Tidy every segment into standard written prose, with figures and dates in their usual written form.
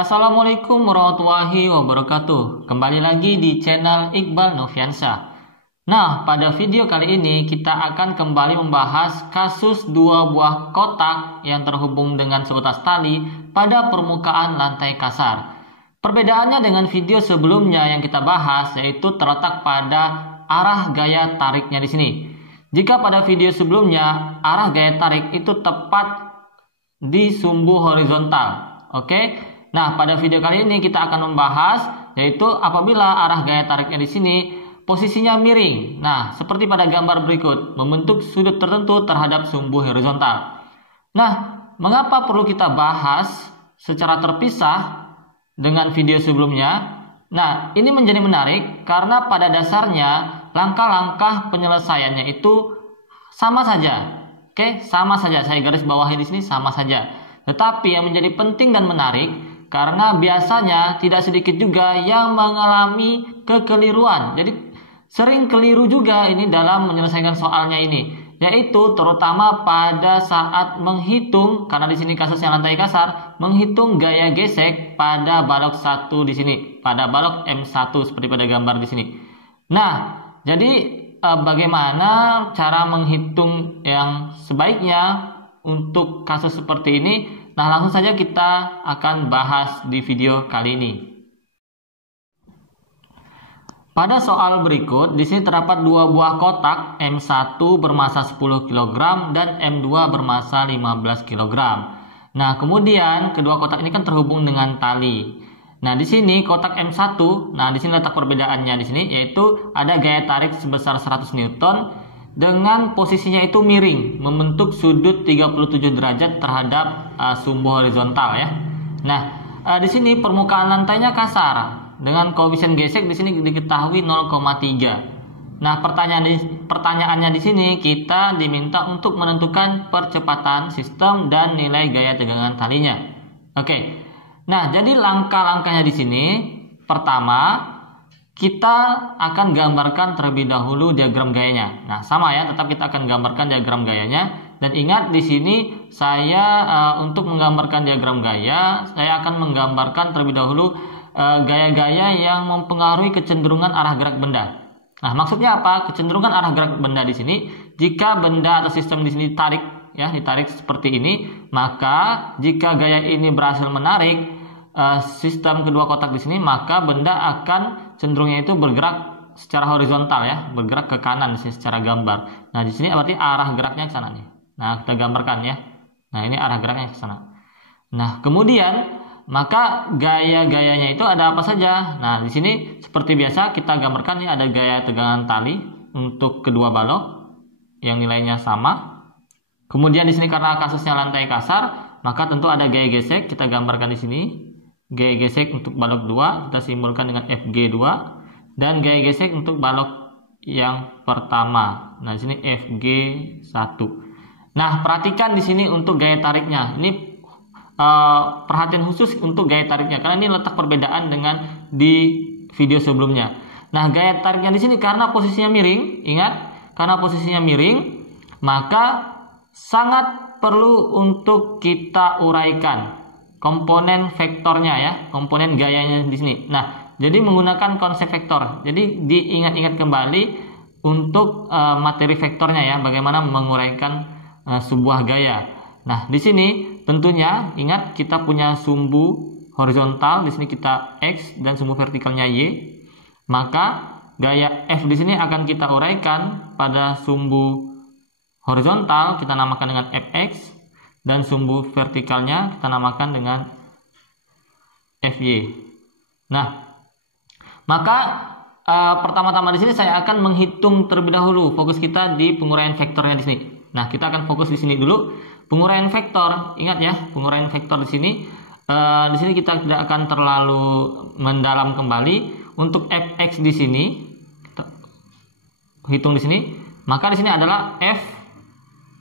Assalamualaikum warahmatullahi wabarakatuh. Kembali lagi di channel Iqbal Noviansa. Nah, pada video kali ini kita akan kembali membahas kasus dua buah kotak yang terhubung dengan seutas tali pada permukaan lantai kasar. Perbedaannya dengan video sebelumnya yang kita bahas yaitu terletak pada arah gaya tariknya di sini. Jika pada video sebelumnya arah gaya tarik itu tepat di sumbu horizontal. Oke. Nah, pada video kali ini kita akan membahas yaitu apabila arah gaya tariknya di sini posisinya miring. Nah, seperti pada gambar berikut, membentuk sudut tertentu terhadap sumbu horizontal. Nah, mengapa perlu kita bahas secara terpisah dengan video sebelumnya? Nah, ini menjadi menarik karena pada dasarnya langkah-langkah penyelesaiannya itu sama saja. Oke, sama saja. Saya garis bawahi di sini sama saja. Tetapi yang menjadi penting dan menarik karena biasanya tidak sedikit juga yang mengalami kekeliruan. Jadi sering keliru juga ini dalam menyelesaikan soalnya ini, yaitu terutama pada saat menghitung, karena di sini kasusnya lantai kasar, menghitung gaya gesek pada balok 1 di sini, pada balok M1 seperti pada gambar di sini. Nah, jadi bagaimana cara menghitung yang sebaiknya untuk kasus seperti ini? Nah, langsung saja kita akan bahas di video kali ini. Pada soal berikut, di sini terdapat dua buah kotak M1 bermassa 10 kg dan M2 bermassa 15 kg. Nah, kemudian kedua kotak ini kan terhubung dengan tali. Nah, di sini kotak M1, nah di sini letak perbedaannya di sini yaitu ada gaya tarik sebesar 100 Newton dengan posisinya itu miring, membentuk sudut 37 derajat terhadap sumbu horizontal ya. Nah, di sini permukaan lantainya kasar dengan koefisien gesek di sini diketahui 0,3. Nah, pertanyaannya di sini kita diminta untuk menentukan percepatan sistem dan nilai gaya tegangan talinya. Oke. Nah, jadi langkah-langkahnya di sini pertama kita akan gambarkan terlebih dahulu diagram gayanya. Nah, sama ya, tetap kita akan gambarkan diagram gayanya. Dan ingat di sini saya untuk menggambarkan diagram gaya, saya akan menggambarkan terlebih dahulu gaya-gaya yang mempengaruhi kecenderungan arah gerak benda. Nah, maksudnya apa? Kecenderungan arah gerak benda di sini, jika benda atau sistem di sini tarik ya, ditarik seperti ini, maka jika gaya ini berhasil menarik sistem kedua kotak di sini, maka benda akan cenderungnya itu bergerak secara horizontal ya, bergerak ke kanan sih secara gambar. Nah, di sini berarti arah geraknya ke sana nih. Nah, kita gambarkan ya. Nah, ini arah geraknya ke sana. Nah, kemudian maka gaya-gayanya itu ada apa saja? Nah, di sini seperti biasa kita gambarkan nih, ada gaya tegangan tali untuk kedua balok yang nilainya sama. Kemudian di sini karena kasusnya lantai kasar, maka tentu ada gaya gesek, kita gambarkan di sini. Gaya gesek untuk balok 2 kita simbolkan dengan FG2 dan gaya gesek untuk balok yang pertama. Nah, di sini FG1. Nah, perhatikan di sini untuk gaya tariknya. Ini perhatian khusus untuk gaya tariknya karena ini letak perbedaan dengan di video sebelumnya. Nah, gaya tariknya di sini karena posisinya miring, ingat, karena posisinya miring, maka sangat perlu untuk kita uraikan komponen vektornya ya, komponen gayanya di sini. Nah, jadi menggunakan konsep vektor. Jadi diingat-ingat kembali untuk materi vektornya ya, bagaimana menguraikan sebuah gaya. Nah, di sini tentunya ingat kita punya sumbu horizontal, di sini kita X dan sumbu vertikalnya Y. Maka gaya F di sini akan kita uraikan pada sumbu horizontal kita namakan dengan Fx. Dan sumbu vertikalnya kita namakan dengan FY. Nah, maka pertama-tama di sini saya akan menghitung terlebih dahulu. Fokus kita di penguraian vektornya di sini. Nah, kita akan fokus di sini dulu. Penguraian vektor, ingat ya, penguraian vektor di sini. Di sini kita tidak akan terlalu mendalam kembali. Untuk Fx di sini, kita hitung di sini. Maka di sini adalah F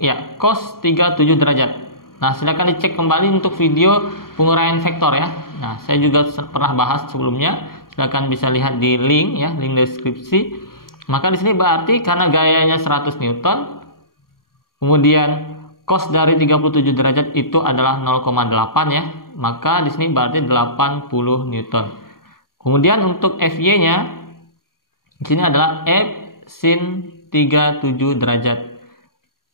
ya, cos 37 derajat. Nah, silakan dicek kembali untuk video penguraian vektor ya. Nah, saya juga pernah bahas sebelumnya. Silakan bisa lihat di link ya, link deskripsi. Maka di sini berarti karena gayanya 100 Newton, kemudian cos dari 37 derajat itu adalah 0,8 ya. Maka di sini berarti 80 Newton. Kemudian untuk Fy-nya di sini adalah F sin 37 derajat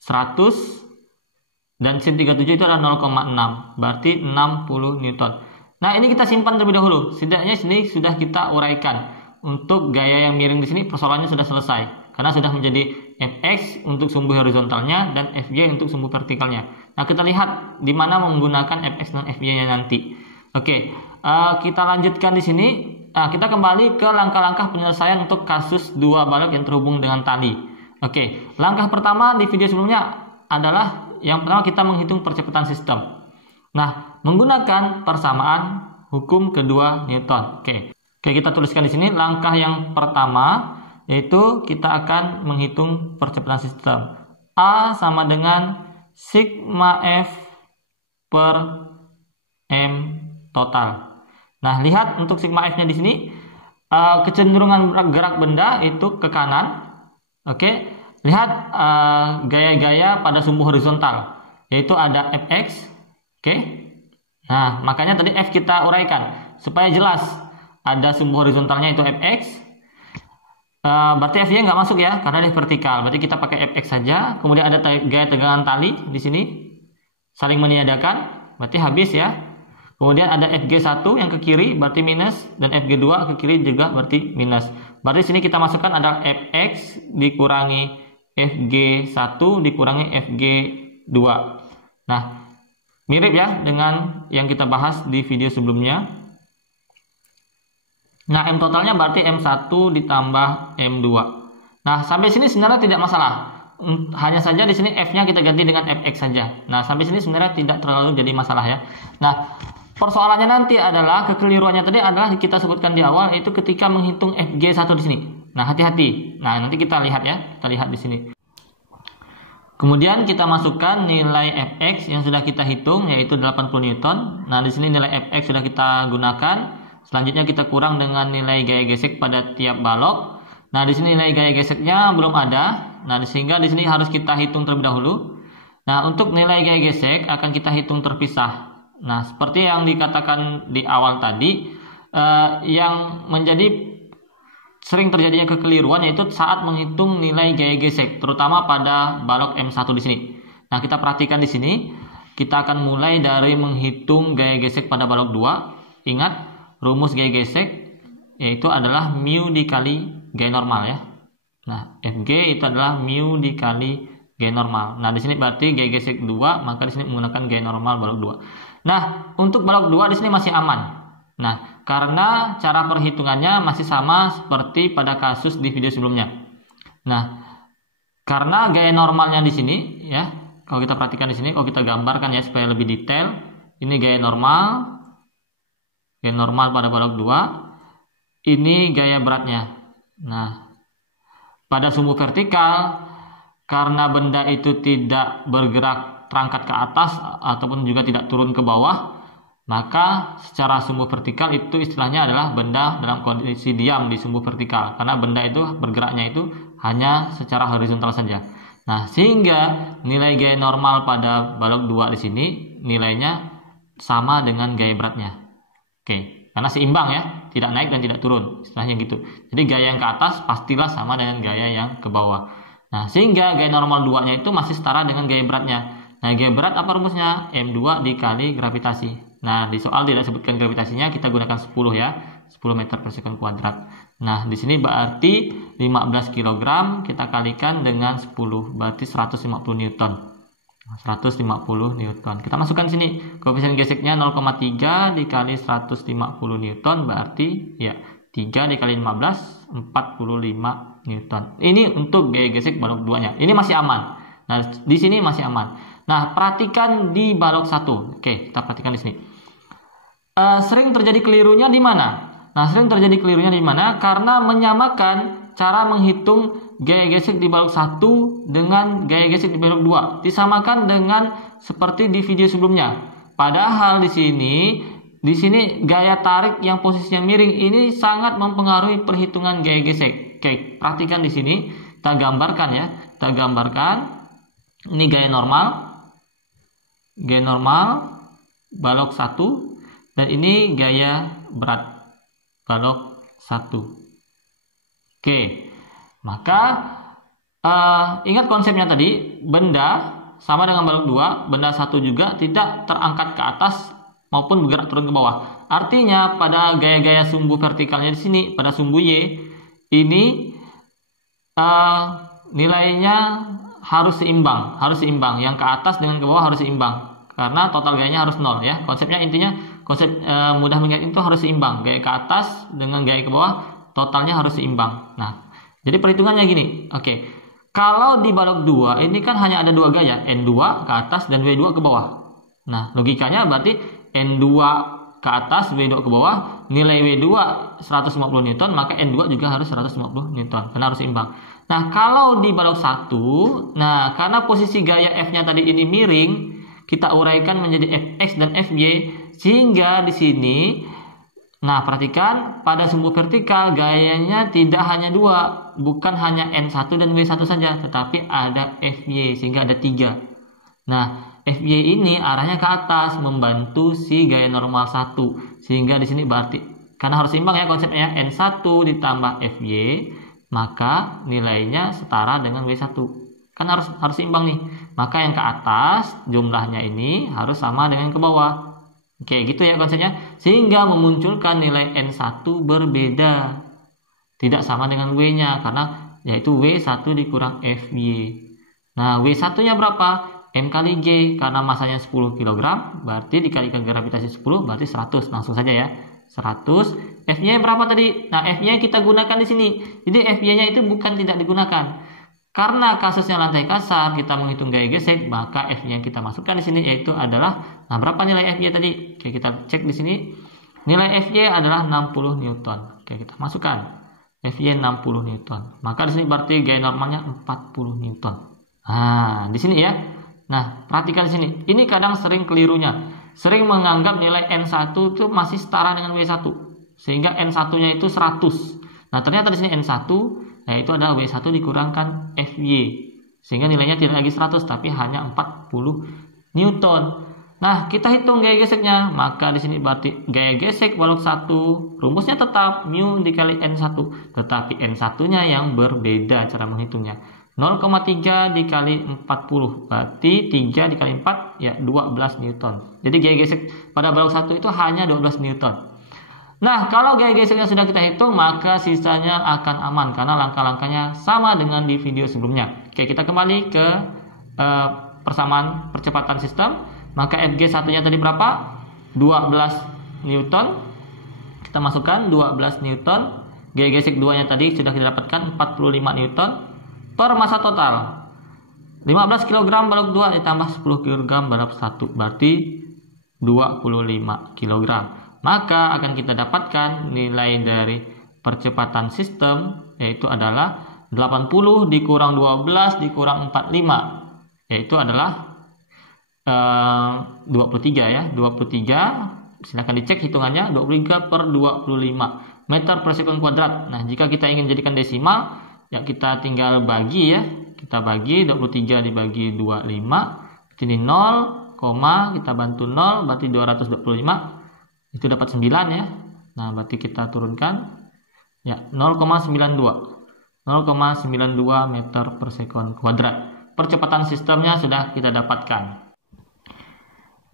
100 dan sin 37 itu adalah 0,6, berarti 60 Newton. Nah, ini kita simpan terlebih dahulu. Setidaknya sini sudah kita uraikan. Untuk gaya yang miring di sini persoalannya sudah selesai. Karena sudah menjadi Fx untuk sumbu horizontalnya dan Fy untuk sumbu vertikalnya. Nah, kita lihat di mana menggunakan Fx dan Fy-nya nanti. Oke, kita lanjutkan di sini. Nah, kita kembali ke langkah-langkah penyelesaian untuk kasus dua balok yang terhubung dengan tali. Oke, langkah pertama di video sebelumnya adalah yang pertama kita menghitung percepatan sistem. Nah, menggunakan persamaan hukum kedua Newton. Oke, kita tuliskan di sini langkah yang pertama yaitu kita akan menghitung percepatan sistem. A sama dengan sigma F per M total. Nah, lihat untuk sigma F-nya di sini kecenderungan gerak benda itu ke kanan. Oke, lihat gaya-gaya pada sumbu horizontal yaitu ada Fx. Oke. Nah, makanya tadi F kita uraikan supaya jelas ada sumbu horizontalnya itu Fx. Berarti Fy nggak masuk ya karena dia vertikal. Berarti kita pakai Fx saja. Kemudian ada gaya tegangan tali di sini saling meniadakan. Berarti habis ya. Kemudian ada Fg1 yang ke kiri berarti minus dan Fg2 ke kiri juga berarti minus. Berarti sini kita masukkan ada Fx dikurangi Fg1 dikurangi Fg2. Nah, mirip ya dengan yang kita bahas di video sebelumnya. Nah, M totalnya berarti M1 ditambah M2. Nah, sampai sini sebenarnya tidak masalah. Hanya saja di sini F-nya kita ganti dengan Fx saja. Nah, sampai sini sebenarnya tidak terlalu jadi masalah ya. Nah, persoalannya nanti adalah kekeliruannya tadi adalah kita sebutkan di awal itu ketika menghitung Fg1 di sini. Nah, hati-hati. Nah, nanti kita lihat ya. Kita lihat di sini. Kemudian kita masukkan nilai Fx yang sudah kita hitung yaitu 80 Newton. Nah, di sini nilai Fx sudah kita gunakan. Selanjutnya kita kurang dengan nilai gaya gesek pada tiap balok. Nah, di sini nilai gaya geseknya belum ada. Nah, sehingga di sini harus kita hitung terlebih dahulu. Nah, untuk nilai gaya gesek akan kita hitung terpisah. Nah, seperti yang dikatakan di awal tadi, yang menjadi sering terjadinya kekeliruan yaitu saat menghitung nilai gaya gesek, terutama pada balok M1 di sini. Nah, kita perhatikan di sini, kita akan mulai dari menghitung gaya gesek pada balok 2. Ingat, rumus gaya gesek yaitu adalah mu dikali gaya normal ya. Nah, Fg itu adalah mu dikali gaya normal. Nah, di sini berarti gaya gesek 2, maka di sini menggunakan gaya normal balok 2. Nah, untuk balok 2 di sini masih aman. Nah, karena cara perhitungannya masih sama seperti pada kasus di video sebelumnya. Nah, karena gaya normalnya di sini ya, kalau kita perhatikan di sini, kalau kita gambarkan ya supaya lebih detail, ini gaya normal pada balok 2, ini gaya beratnya. Nah, pada sumbu vertikal, karena benda itu tidak bergerak terangkat ke atas ataupun juga tidak turun ke bawah, maka secara sumbu vertikal itu istilahnya adalah benda dalam kondisi diam di sumbu vertikal, karena benda itu bergeraknya itu hanya secara horizontal saja. Nah, sehingga nilai gaya normal pada balok 2 di sini nilainya sama dengan gaya beratnya. Oke, karena seimbang ya, tidak naik dan tidak turun, istilahnya gitu. Jadi gaya yang ke atas pastilah sama dengan gaya yang ke bawah. Nah, sehingga gaya normal 2-nya itu masih setara dengan gaya beratnya. Nah, gaya berat apa rumusnya? M2 dikali gravitasi. Nah, di soal tidak sebutkan gravitasinya, kita gunakan 10 ya, 10 meter per sekund kuadrat. Nah, di sini berarti 15 kg kita kalikan dengan 10, berarti 150 Newton. 150 Newton. Kita masukkan sini koefisien geseknya 0,3 dikali 150 Newton berarti ya 3 dikali 15 45 Newton. Ini untuk gaya gesek balok 2-nya. Ini masih aman. Nah, di sini masih aman. Nah, perhatikan di balok 1. Oke, kita perhatikan di sini. Sering terjadi kelirunya di mana? Nah, sering terjadi kelirunya di mana? Karena menyamakan cara menghitung gaya gesek di balok 1 dengan gaya gesek di balok 2. Disamakan dengan seperti di video sebelumnya. Padahal di sini gaya tarik yang posisinya miring ini sangat mempengaruhi perhitungan gaya gesek. Oke, perhatikan di sini, kita gambarkan ya. Kita gambarkan ini gaya normal. gaya normal balok 1 dan ini gaya berat balok 1. Oke, maka ingat konsepnya tadi, benda sama dengan balok 2, benda 1 juga tidak terangkat ke atas maupun bergerak turun ke bawah. Artinya pada gaya-gaya sumbu vertikalnya di sini, pada sumbu Y ini nilainya harus seimbang, yang ke atas dengan ke bawah harus seimbang karena total gayanya harus 0 ya. Konsepnya intinya konsep mudah mengingat itu harus seimbang, gaya ke atas dengan gaya ke bawah totalnya harus seimbang. Nah, jadi perhitungannya gini. Oke. Kalau di balok 2 ini kan hanya ada 2 gaya, N2 ke atas dan W2 ke bawah. Nah, logikanya berarti N2 ke atas, W2 ke bawah, nilai W2 150 Newton, maka N2 juga harus 150 Newton, karena harus seimbang. Nah, kalau di balok 1, nah karena posisi gaya F-nya tadi ini miring, kita uraikan menjadi Fx dan Fy, sehingga di sini, nah perhatikan pada sumbu vertikal gayanya tidak hanya 2, bukan hanya N1 dan W1 saja, tetapi ada Fy, sehingga ada 3. Nah, Fy ini arahnya ke atas membantu si gaya normal 1, sehingga di sini berarti karena harus seimbang ya konsepnya, N1 ditambah Fy, maka nilainya setara dengan W1. Kan harus seimbang nih. Maka yang ke atas jumlahnya ini harus sama dengan ke bawah. Oke, gitu ya konsepnya. Sehingga memunculkan nilai N1 berbeda. Tidak sama dengan W-nya karena yaitu W1 dikurang Fy. Nah, W1-nya berapa? M kali G, karena masanya 10 kg, berarti dikalikan gravitasi 10 berarti 100. Langsung saja ya. 100. F-nya berapa tadi? Nah, F-nya kita gunakan di sini. Jadi F-nya itu bukan tidak digunakan. Karena kasusnya lantai kasar, kita menghitung gaya gesek, maka F-nya kita masukkan di sini yaitu adalah, nah berapa nilai F-nya tadi? Oke, kita cek di sini. Nilai F-nya adalah 60 Newton. Oke, kita masukkan. F-nya 60 Newton. Maka di sini berarti gaya normalnya 40 Newton. Nah, di sini ya. Nah, perhatikan di sini. Ini kadang sering kelirunya. Sering menganggap nilai N1 itu masih setara dengan W1. Sehingga N1-nya itu 100. Nah, ternyata di sini N1 yaitu adalah W1 dikurangkan Fy. Sehingga nilainya tidak lagi 100 tapi hanya 40 Newton. Nah, kita hitung gaya geseknya. Maka di sini berarti gaya gesek balok 1 rumusnya tetap mu dikali N1, tetapi N1-nya yang berbeda cara menghitungnya. 0,3 dikali 40 berarti 3 dikali 4 ya 12 Newton. Jadi gaya gesek pada balok 1 itu hanya 12 Newton. Nah, kalau gaya geseknya sudah kita hitung, maka sisanya akan aman karena langkah-langkahnya sama dengan di video sebelumnya. Oke, kita kembali ke persamaan percepatan sistem. Maka Fg1-nya tadi berapa? 12 Newton. Kita masukkan 12 Newton. Gaya gesek 2-nya tadi sudah kita dapatkan 45 Newton per massa total. 15 kg balok 2 ditambah 10 kg balok 1 berarti 25 kg. Maka akan kita dapatkan nilai dari percepatan sistem yaitu adalah 80 dikurang 12 dikurang 45 yaitu adalah 23 ya. 23 silakan dicek hitungannya, 23 per 25 meter per sekon kuadrat. Nah, jika kita ingin jadikan desimal ya kita tinggal bagi ya. Kita bagi 23 dibagi 25 ini 0, kita bantu 0 berarti 225 itu dapat 9 ya. Nah, berarti kita turunkan ya 0,92 meter per sekon kuadrat. Percepatan sistemnya sudah kita dapatkan.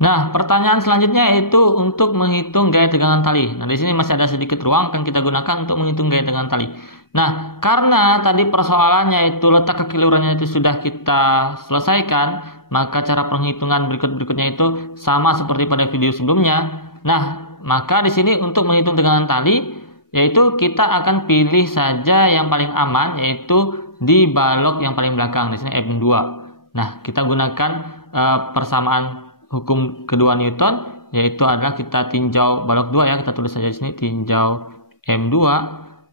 Nah, pertanyaan selanjutnya yaitu untuk menghitung gaya tegangan tali. Nah, di sini masih ada sedikit ruang akan kita gunakan untuk menghitung gaya tegangan tali. Nah, karena tadi persoalannya itu letak kekeliruannya itu sudah kita selesaikan, maka cara penghitungan berikutnya itu sama seperti pada video sebelumnya. Nah, maka di sini untuk menghitung tegangan tali yaitu kita akan pilih saja yang paling aman yaitu di balok yang paling belakang di sini M2. Nah, kita gunakan persamaan hukum kedua Newton yaitu adalah kita tinjau balok 2 ya, kita tulis saja di sini tinjau M2,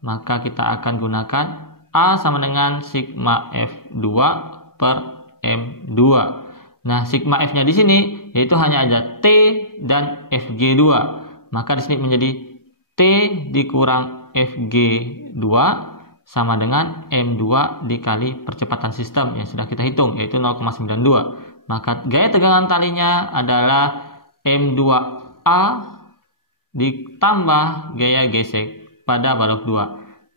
maka kita akan gunakan A sama dengan sigma F2 per M2. Nah, sigma F-nya di sini yaitu hanya ada T dan Fg2. Maka di sini menjadi T dikurang Fg2 sama dengan M2 dikali percepatan sistem yang sudah kita hitung yaitu 0,92. Maka gaya tegangan talinya adalah M2A ditambah gaya gesek pada balok 2.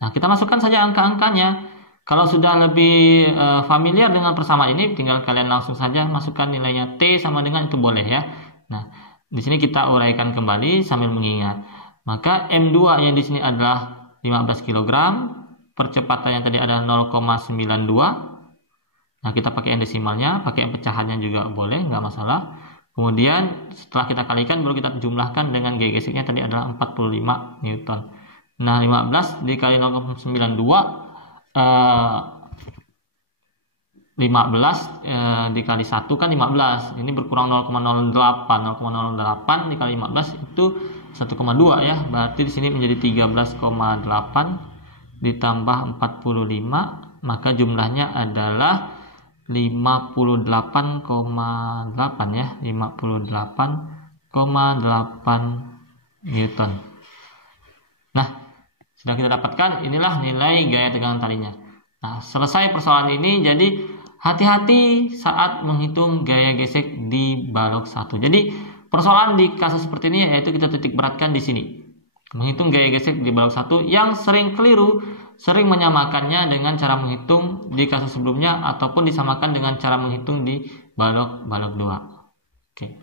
Nah, kita masukkan saja angka-angkanya. Kalau sudah lebih familiar dengan persamaan ini, tinggal kalian langsung saja masukkan nilainya T sama dengan itu boleh ya. Nah, di sini kita uraikan kembali sambil mengingat. Maka M2 yang di sini adalah 15 kg, percepatan yang tadi adalah 0,92. Nah, kita pakai yang desimalnya, pakai yang pecahannya juga boleh, nggak masalah. Kemudian setelah kita kalikan baru kita jumlahkan dengan gaya geseknya tadi adalah 45 Newton. Nah, 15 dikali 0,92 15 dikali 1 kan 15. Ini berkurang 0,08. 0,08 dikali 15 itu 1,2 ya. Berarti di sini menjadi 13,8 ditambah 45, maka jumlahnya adalah 58,8 ya. 58,8 Newton. Nah, sudah kita dapatkan, inilah nilai gaya tegangan talinya. Nah, selesai persoalan ini, jadi hati-hati saat menghitung gaya gesek di balok 1. Jadi, persoalan di kasus seperti ini yaitu kita titik beratkan di sini. Menghitung gaya gesek di balok 1 yang sering keliru, sering menyamakannya dengan cara menghitung di kasus sebelumnya ataupun disamakan dengan cara menghitung di balok 2. Oke.